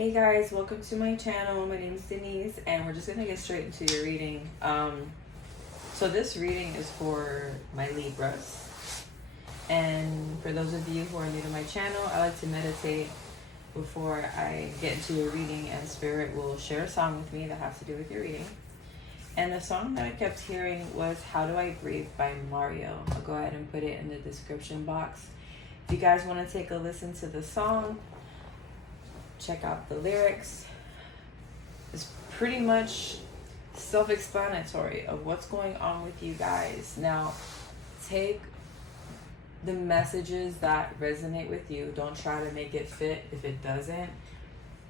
Hey guys, welcome to my channel. My name is Denise and we're just gonna get straight into your reading. So this reading is for my Libras. And for those of you who are new to my channel, I like to meditate before I get into a reading, and Spirit will share a song with me that has to do with your reading. And the song that I kept hearing was How Do I Breathe by Mario. I'll go ahead and put it in the description box. If you guys want to take a listen to the song, check out the lyrics. It's pretty much self-explanatory of what's going on with you guys. Now, take the messages that resonate with you. Don't try to make it fit if it doesn't.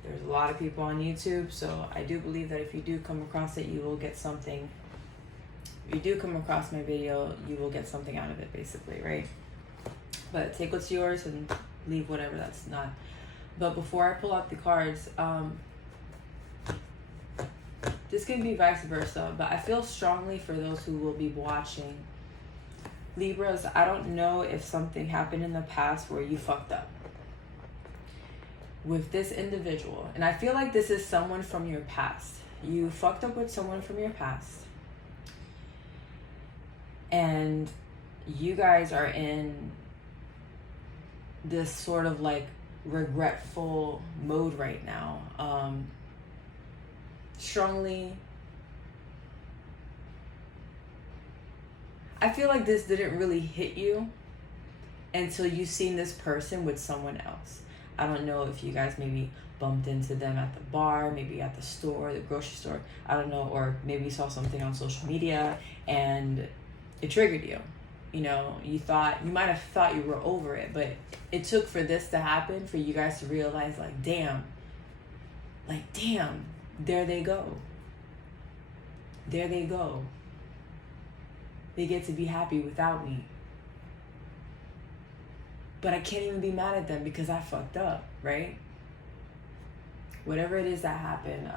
There's a lot of people on YouTube, so I do believe that if you do come across it, you will get something. If you do come across my video, you will get something out of it, basically, right? But take what's yours and leave whatever that's not. But before I pull out the cards, this can be vice versa, but I feel strongly for those who will be watching. Libras, I don't know if something happened in the past where you fucked up with this individual. And I feel like this is someone from your past. You fucked up with someone from your past. And you guys are in this sort of like regretful mode right now. Strongly, I feel like this didn't really hit you until you seen this person with someone else. I don't know if you guys maybe bumped into them at the bar, maybe at the store, the grocery store, I don't know, or maybe you saw something on social media and it triggered you. You know, you might have thought you were over it, but it took for this to happen for you guys to realize, like, damn, there they go. There they go. They get to be happy without me. But I can't even be mad at them because I fucked up, right? Whatever it is that happened,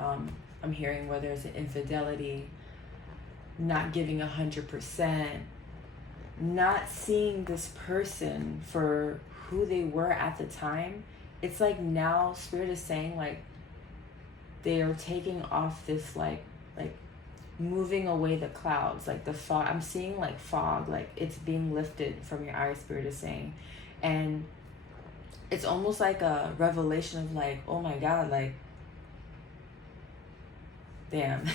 I'm hearing whether it's an infidelity, not giving 100%, not seeing this person for who they were at the time. It's like now Spirit is saying, like, they are taking off this like moving away the clouds, like the fog. I'm seeing like fog, like it's being lifted from your eyes, Spirit is saying. And it's almost like a revelation of like, oh my God, like, damn.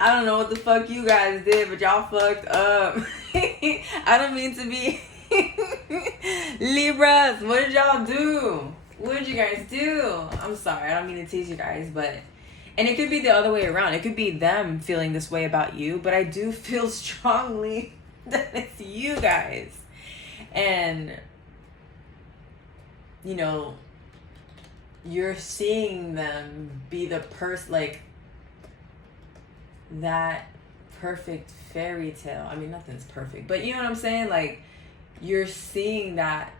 I don't know what the fuck you guys did, but y'all fucked up. I don't mean to be Libras. What did y'all do? What did you guys do? I'm sorry. I don't mean to tease you guys, but... And it could be the other way around. It could be them feeling this way about you, but I do feel strongly that it's you guys. And, you know, you're seeing them be the person, like, that perfect fairy tale. I mean, nothing's perfect, but you know what I'm saying? Like, you're seeing that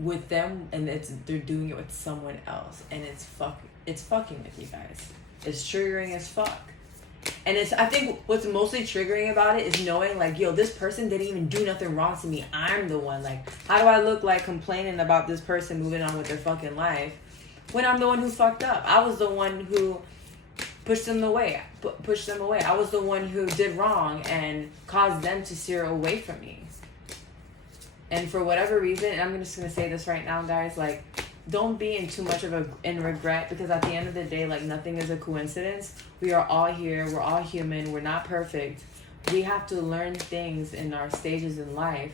with them, and they're doing it with someone else, and it's fucking with you guys. It's triggering as fuck. And I think what's mostly triggering about it is knowing, like, yo, this person didn't even do nothing wrong to me. I'm the one. Like, how do I look like complaining about this person moving on with their fucking life when I'm the one who fucked up? I was the one who pushed them away. I was the one who did wrong and caused them to steer away from me. And for whatever reason, and I'm just going to say this right now, guys, like, don't be in too much of in regret, because at the end of the day, like, nothing is a coincidence. We are all here. We're all human. We're not perfect. We have to learn things in our stages in life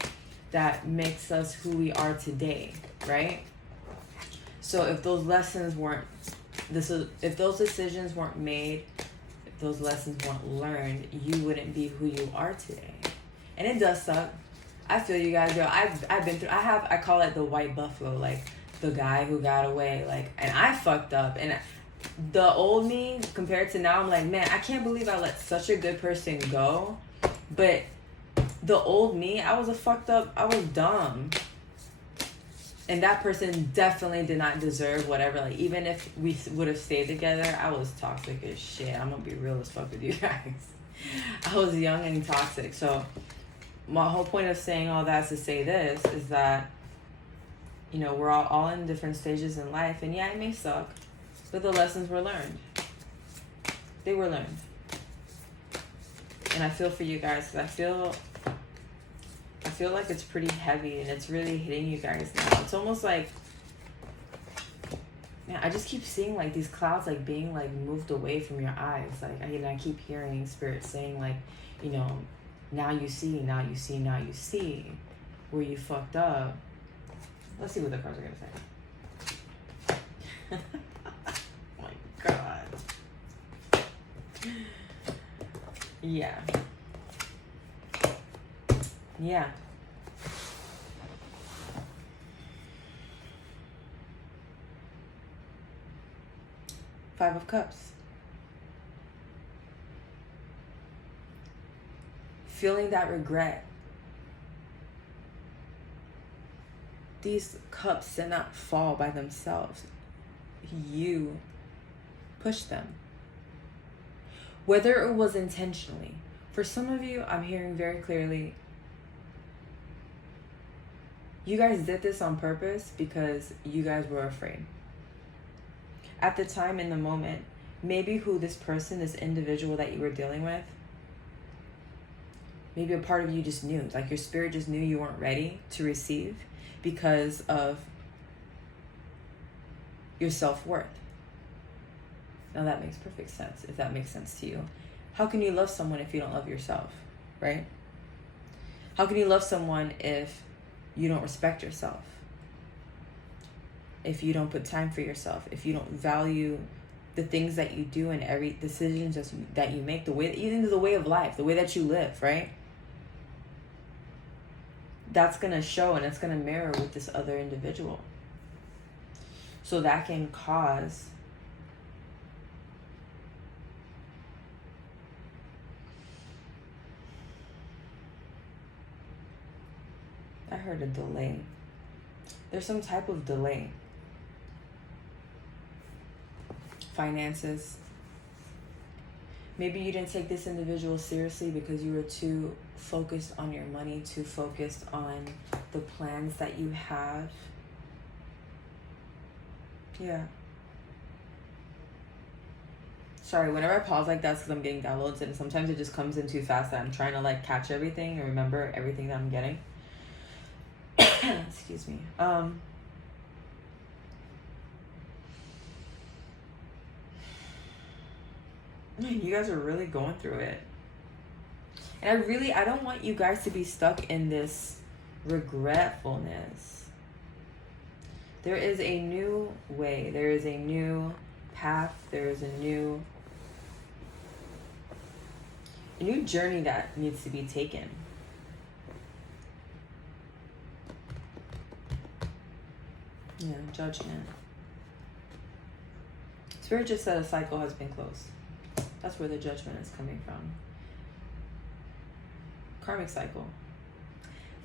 that makes us who we are today, right? So if those lessons weren't, if those decisions weren't made, if those lessons weren't learned, you wouldn't be who you are today. And it does suck. I feel you guys, yo. I've been through. I call it the white buffalo, like the guy who got away, like, and I fucked up. And the old me compared to now, I'm like, man, I can't believe I let such a good person go. But the old me, I was I was dumb. And that person definitely did not deserve whatever. Like, even if we would have stayed together, I was toxic as shit. I'm gonna be real as fuck with you guys. I was young and toxic. So my whole point of saying all that is to say this, is that You know, we're all in different stages in life, and yeah, it may suck, but the lessons were learned. They were learned. And I feel for you guys, because I feel like it's pretty heavy, and it's really hitting you guys now. It's almost like, man, I just keep seeing like these clouds like being like moved away from your eyes. Like, I keep hearing Spirit saying like, you know, now you see, now you see, now you see where you fucked up. Let's see what the cards are gonna say. Oh my God. Yeah. Yeah. Five of Cups. Feeling that regret. These cups did not fall by themselves. You pushed them. Whether it was intentionally. For some of you, I'm hearing very clearly, you guys did this on purpose because you guys were afraid. At the time, in the moment, maybe who this person, this individual that you were dealing with, maybe a part of you just knew. Like your spirit just knew you weren't ready to receive because of your self-worth. Now that makes perfect sense, if that makes sense to you. How can you love someone if you don't love yourself, right? How can you love someone if you don't respect yourself? If you don't put time for yourself, if you don't value the things that you do and every decisions that you make, the way, even the way of life, the way that you live, right? That's going to show, and it's going to mirror with this other individual. So that can cause I heard a delay. There's some type of delay. Finances. Maybe you didn't take this individual seriously because you were too focused on your money, too focused on the plans that you have. Yeah. Sorry, whenever I pause like that, it's because I'm getting downloads, and sometimes it just comes in too fast that I'm trying to like catch everything and remember everything that I'm getting. Excuse me. Man, you guys are really going through it. And I don't want you guys to be stuck in this regretfulness. There is a new way. There is a new path. There is a new journey that needs to be taken. Yeah, Judgment. Spirit just said a cycle has been closed. That's where the Judgment is coming from. Karmic cycle.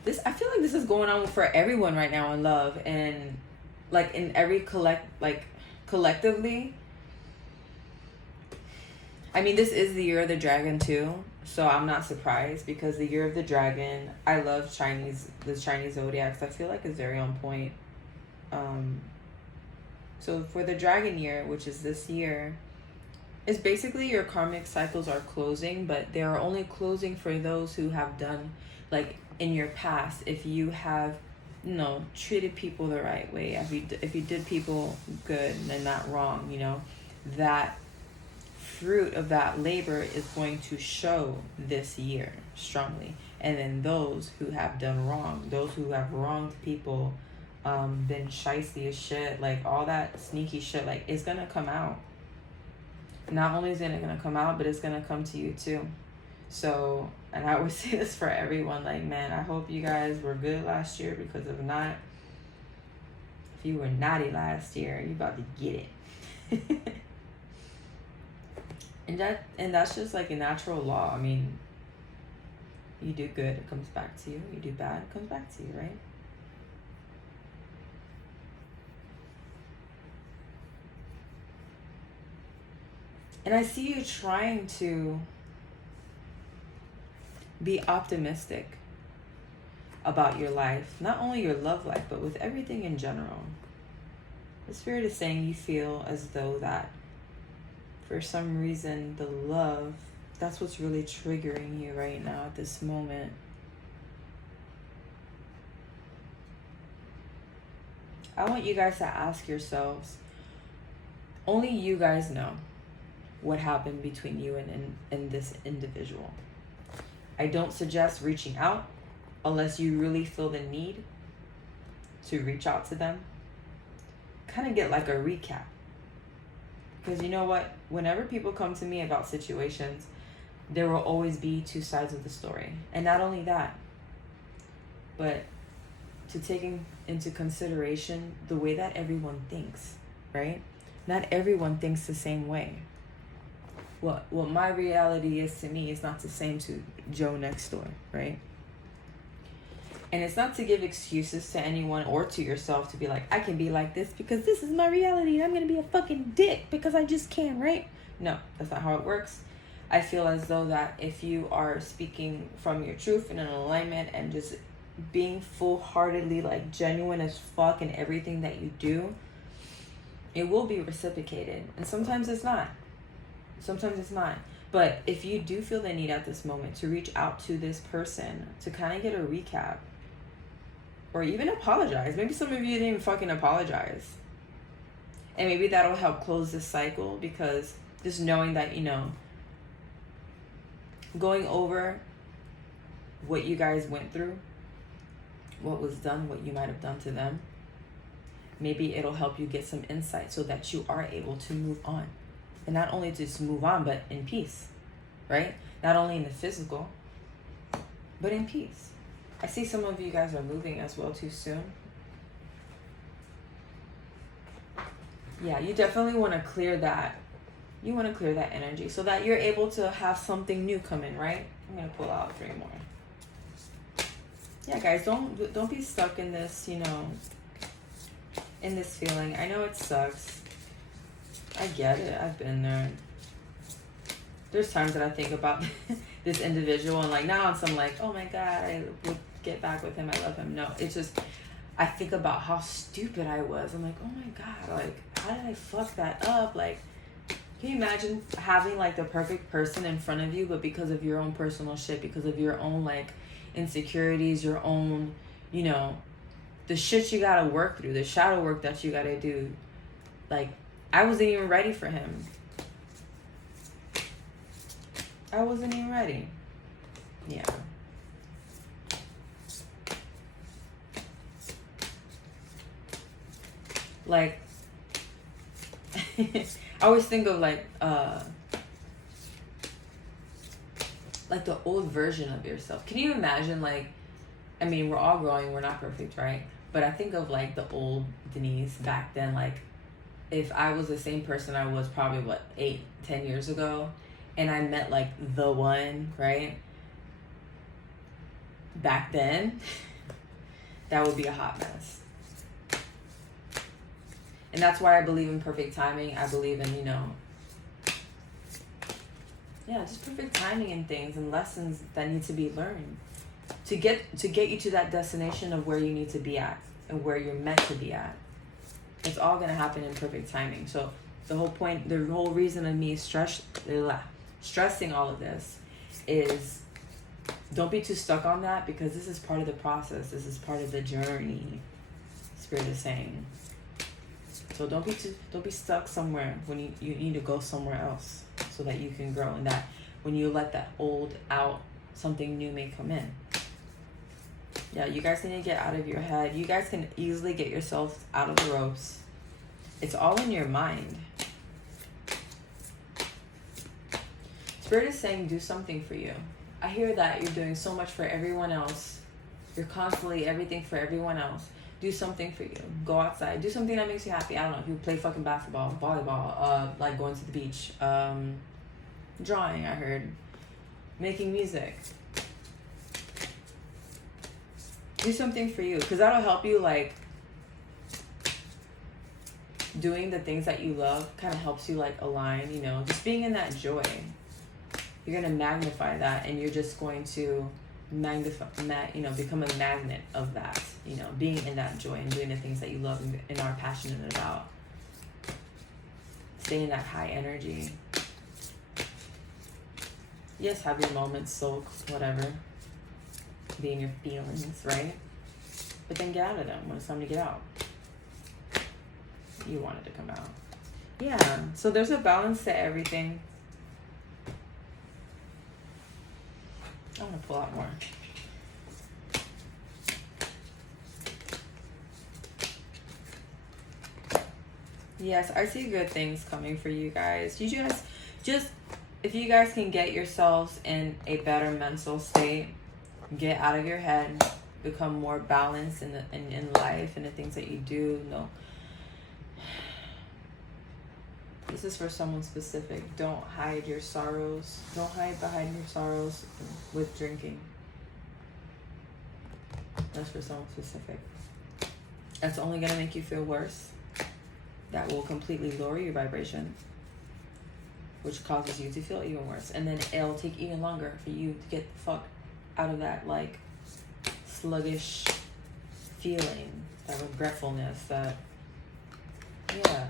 I feel like this is going on for everyone right now in love, and like in every collectively. I mean, this is the year of the dragon too, so I'm not surprised, because the year of the dragon, I love the Chinese zodiacs. I feel like it's very on point. So for the dragon year, which is this year, it's basically your karmic cycles are closing, but they are only closing for those who have done, like in your past, if you have, you know, treated people the right way, if you did people good and not wrong, you know, that fruit of that labor is going to show this year strongly. And then those who have done wrong, those who have wronged people, been shysty as shit, like all that sneaky shit, like it's gonna come out. Not only is it gonna come out, but it's gonna come to you too. So, and I always say this for everyone, like, man, I hope you guys were good last year, because if not, if you were naughty last year, you about to get it. and that's just like a natural law. I mean, you do good, it comes back to you. You do bad, it comes back to you, right? And I see you trying to be optimistic about your life, not only your love life, but with everything in general. The Spirit is saying you feel as though that for some reason the love, that's what's really triggering you right now at this moment. I want you guys to ask yourselves, only you guys know what happened between you and this individual. I don't suggest reaching out unless you really feel the need to reach out to them. Kind of get like a recap. Because you know what? Whenever people come to me about situations, there will always be two sides of the story. And not only that, but to taking into consideration the way that everyone thinks, right? Not everyone thinks the same way. What my reality is to me is not the same to Joe next door, right? And it's not to give excuses to anyone or to yourself to be like, I can be like this because this is my reality and I'm going to be a fucking dick because I just can, right? No, that's not how it works. I feel as though that if you are speaking from your truth and in alignment and just being full-heartedly like genuine as fuck in everything that you do, it will be reciprocated. And sometimes it's not. Sometimes it's not. But if you do feel the need at this moment to reach out to this person to kind of get a recap or even apologize. Maybe some of you didn't even fucking apologize. And maybe that'll help close this cycle, because just knowing that, you know, going over what you guys went through, what was done, what you might have done to them, maybe it'll help you get some insight so that you are able to move on. And not only just move on, but in peace, right? Not only in the physical, but in peace. I see some of you guys are moving as well too soon. Yeah, you definitely want to clear that. You want to clear that energy so that you're able to have something new come in, right? I'm going to pull out 3 more. Yeah, guys, don't be stuck in this, you know, in this feeling. I know it sucks. I get it. I've been there. There's times that I think about this individual and like now on some like, oh my God, I would get back with him. I love him. No, it's just, I think about how stupid I was. I'm like, oh my God, like, how did I fuck that up? Like, can you imagine having like the perfect person in front of you, but because of your own personal shit, because of your own like insecurities, your own, you know, the shit you gotta work through, the shadow work that you gotta do. Like, I wasn't even ready for him. I wasn't even ready. Yeah. Like, I always think of like the old version of yourself. Can you imagine, like, I mean, we're all growing, we're not perfect, right? But I think of like the old Denise back then, like if I was the same person I was probably 8-10 years ago, and I met like the one, right? Back then, that would be a hot mess. And that's why I believe in perfect timing. I believe in, you know, yeah, just perfect timing and things and lessons that need to be learned to get you to that destination of where you need to be at and where you're meant to be at. It's all gonna happen in perfect timing. So the whole point, the whole reason of me stressing all of this is don't be too stuck on that, because this is part of the process. This is part of the journey, Spirit is saying. So don't be stuck somewhere when you need to go somewhere else so that you can grow, and that when you let that old out, something new may come in. Yeah, you guys need to get out of your head. You guys can easily get yourself out of the ropes. It's all in your mind. Spirit is saying do something for you. I hear that you're doing so much for everyone else. You're constantly everything for everyone else. Do something for you. Go outside. Do something that makes you happy. I don't know. If you play fucking basketball, volleyball, like going to the beach, drawing, I heard, making music. Do something for you, because that'll help you, like, doing the things that you love kind of helps you, like, align, you know, just being in that joy. You're going to magnify that, and you're just going to become a magnet of that, being in that joy and doing the things that you love and are passionate about. Stay in that high energy. Yes, have your moments, soak, whatever. Be in your feelings, right? But then get out of them when it's time to get out. You want it to come out. Yeah, so there's a balance to everything. I'm going to pull out more. Yes, I see good things coming for you guys. You guys just, if you guys can get yourselves in a better mental state, get out of your head, become more balanced in life and the things that you do. No, this is for someone specific. Don't hide your sorrows. Don't hide behind your sorrows with drinking. That's for someone specific. That's only going to make you feel worse. That will completely lower your vibration, which causes you to feel even worse. And then it'll take even longer for you to get the fuck out of that, like, sluggish feeling, that regretfulness, that, yeah,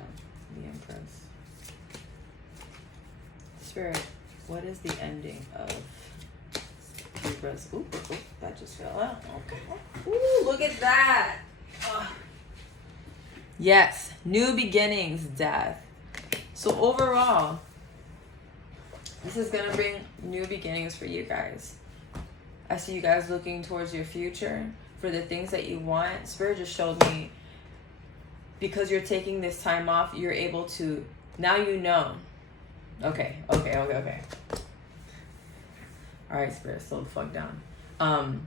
the Empress. Spirit, what is the ending of Libra's? Ooh, that just fell out. Okay. Ooh, look at that. Ugh. Yes, new beginnings, death. So overall, this is going to bring new beginnings for you guys. I see you guys looking towards your future for the things that you want. Spirit just showed me, because you're taking this time off, you're able to, now you know. Okay. All right, Spirit, slow the fuck down.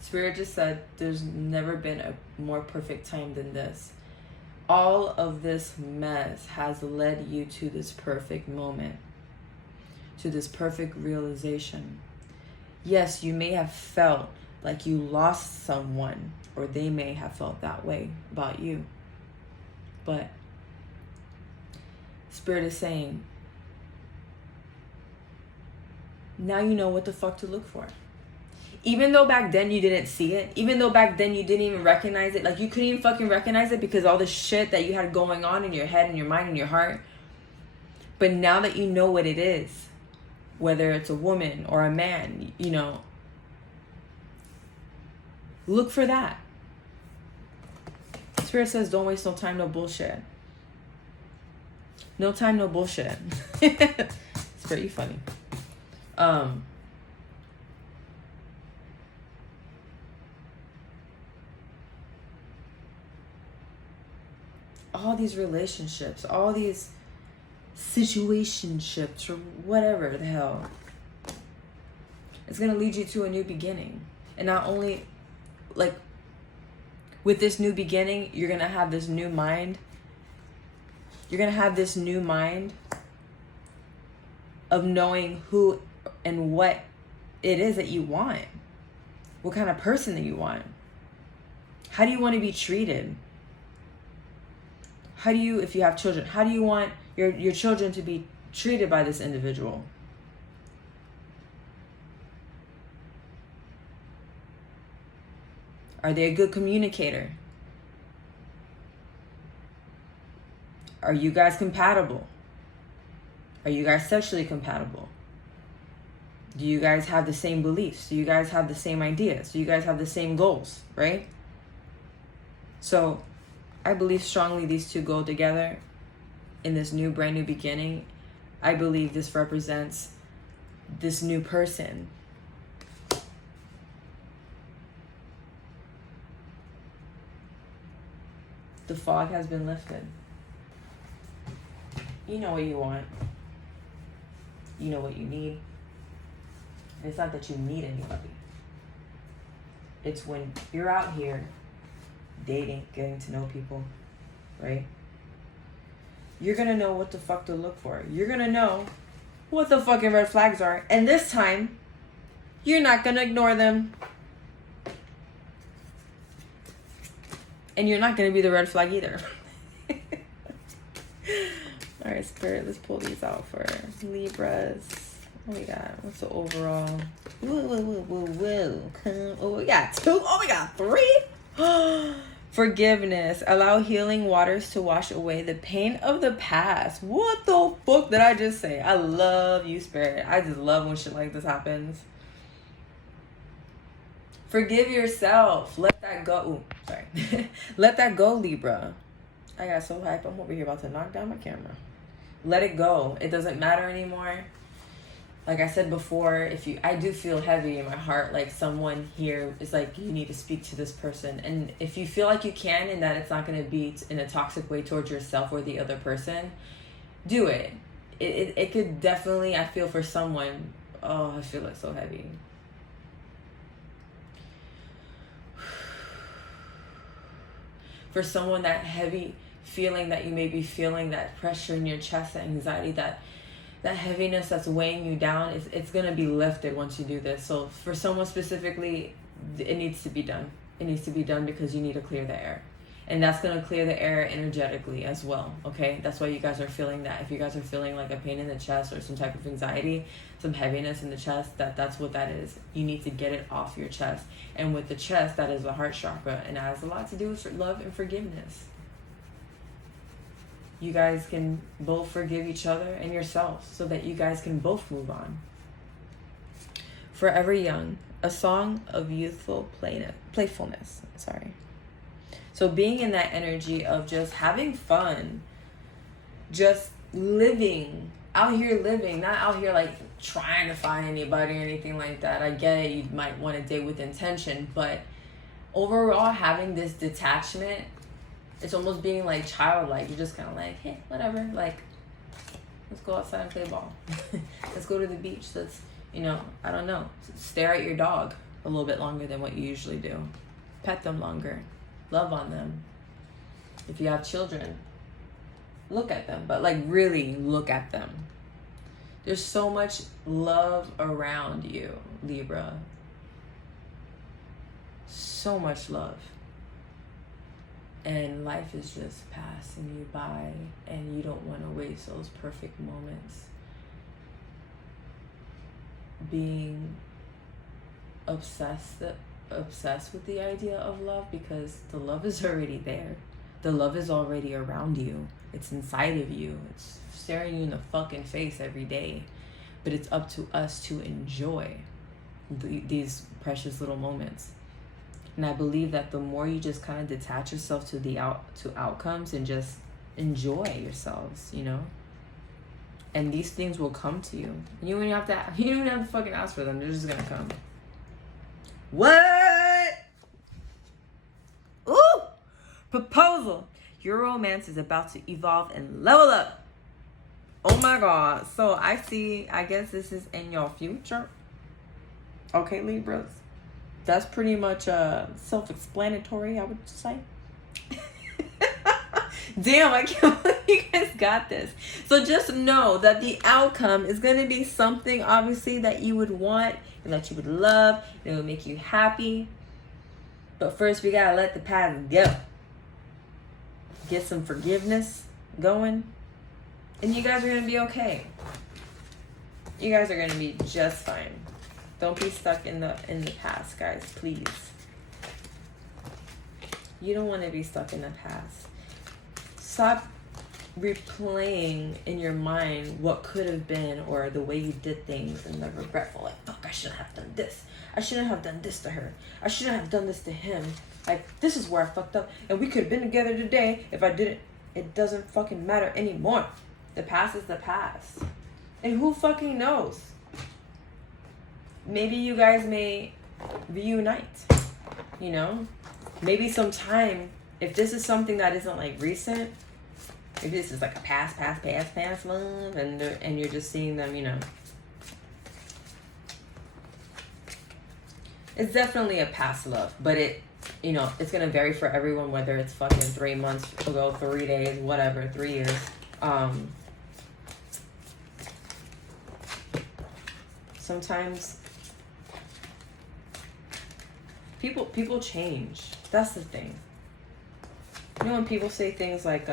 Spirit just said there's never been a more perfect time than this. All of this mess has led you to this perfect moment, to this perfect realization. Yes, you may have felt like you lost someone, or they may have felt that way about you. But Spirit is saying, now you know what the fuck to look for. Even though back then you didn't see it, even though back then you didn't even recognize it, like you couldn't even fucking recognize it because all the shit that you had going on in your head and your mind and your heart. But now that you know what it is, whether it's a woman or a man, look for that. Spirit says, don't waste no time, no bullshit. No time, no bullshit. It's pretty funny. All these relationships, all these situationships, or whatever the hell, it's going to lead you to a new beginning. And not only, like, with this new beginning, you're going to have this new mind. You're going to have this new mind of knowing who and what it is that you want. What kind of person that you want. How do you want to be treated? How do you, if you have children, how do you want your children to be treated by this individual? Are they a good communicator? Are you guys compatible? Are you guys sexually compatible? Do you guys have the same beliefs? Do you guys have the same ideas? Do you guys have the same goals, right? So I believe strongly these two go together in this new, brand new beginning. I believe this represents this new person. The fog has been lifted. You know what you want. You know what you need. And it's not that you need anybody. It's when you're out here dating, getting to know people, right? You're gonna know what the fuck to look for. You're gonna know what the fucking red flags are. And this time, you're not gonna ignore them. And you're not gonna be the red flag either. Alright. right, Spirit, let's pull these out for Libras. What we got? What's the overall? Oh, we got 2. Oh, we got 3. Forgiveness. Allow healing waters to wash away the pain of the past. What the fuck did I just say? I love you, Spirit. I just love when shit like this happens. Forgive yourself. Let that go. Ooh, sorry. Let that go, Libra. I got so hyped. I'm over here about to knock down my camera. Let it go. It doesn't matter anymore. Like I said before, I do feel heavy in my heart, like someone here is like, you need to speak to this person. And if you feel like you can and that it's not going to be in a toxic way towards yourself or the other person, do it. It could definitely, I feel for someone, oh, I feel it so heavy. For someone, that heavy feeling that you may be feeling, that pressure in your chest, that anxiety, that heaviness that's weighing you down, it's going to be lifted once you do this. So for someone specifically, it needs to be done. It needs to be done because you need to clear the air. And that's going to clear the air energetically as well, okay? That's why you guys are feeling that. If you guys are feeling like a pain in the chest or some type of anxiety, some heaviness in the chest, that's what that is. You need to get it off your chest. And with the chest, that is the heart chakra. And that has a lot to do with love and forgiveness. You guys can both forgive each other and yourselves so that you guys can both move on. Forever Young, a song of youthful playfulness. Sorry. So being in that energy of just having fun, just living, out here living, not out here like trying to find anybody or anything like that. I get it, you might want to date with intention, but overall having this detachment, it's almost being like childlike. You're just kind of like, hey, whatever. Like, let's go outside and play ball. Let's go to the beach. Let's, I don't know. Stare at your dog a little bit longer than what you usually do. Pet them longer. Love on them. If you have children, look at them. But like really look at them. There's so much love around you, Libra. So much love. And life is just passing you by, and you don't want to waste those perfect moments being obsessed with the idea of love, because the love is already there. The love is already around you. It's inside of you. It's staring you in the fucking face every day. But it's up to us to enjoy these precious little moments. And I believe that the more you just kind of detach yourself to outcomes and just enjoy yourselves, and these things will come to you. And you don't even have to fucking ask for them. They're just gonna come. What? Ooh! Proposal. Your romance is about to evolve and level up. Oh my God. So I guess this is in your future. Okay, Libras. That's pretty much self-explanatory, I would say. Damn, I can't believe you guys got this. So just know that the outcome is going to be something, obviously, that you would want and that you would love. And it would make you happy. But first, we got to let the past go. Get some forgiveness going. And you guys are going to be okay. You guys are going to be just fine. Don't be stuck in the past, guys, please. You don't want to be stuck in the past. Stop replaying in your mind what could have been or the way you did things and the regretful. Like, fuck, I shouldn't have done this. I shouldn't have done this to her. I shouldn't have done this to him. Like, this is where I fucked up. And we could have been together today if I didn't. It doesn't fucking matter anymore. The past is the past. And who fucking knows? Maybe you guys may reunite, maybe sometime, if this is something that isn't like recent, if this is like a past love, and you're just seeing them, it's definitely a past love, but it's going to vary for everyone, whether it's fucking 3 months ago, 3 days, whatever, 3 years. Sometimes people change. That's the thing. When people say things like,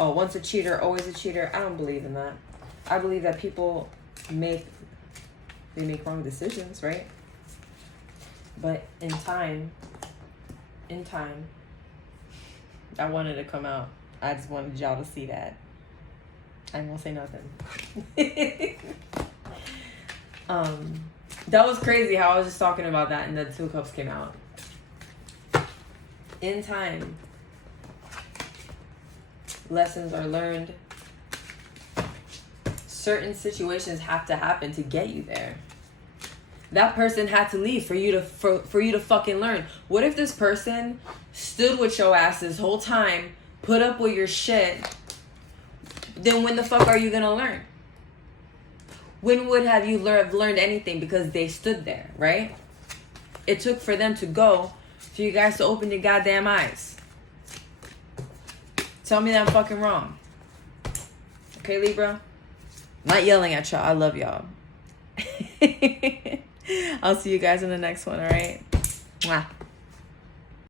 oh, once a cheater, always a cheater. I don't believe in that. I believe that people make wrong decisions, right? But in time, I wanted to come out. I just wanted y'all to see that. I ain't gonna say nothing. That was crazy how I was just talking about that and the Two of Cups came out. In time, lessons are learned. Certain situations have to happen to get you there. That person had to leave for you to fucking learn. What if this person stood with your ass this whole time, put up with your shit? Then when the fuck are you gonna learn? When would have you learned anything? Because they stood there, right? It took for them to go for you guys to open your goddamn eyes. Tell me that I'm fucking wrong. Okay, Libra? Not yelling at y'all. I love y'all. I'll see you guys in the next one, all right? Mwah.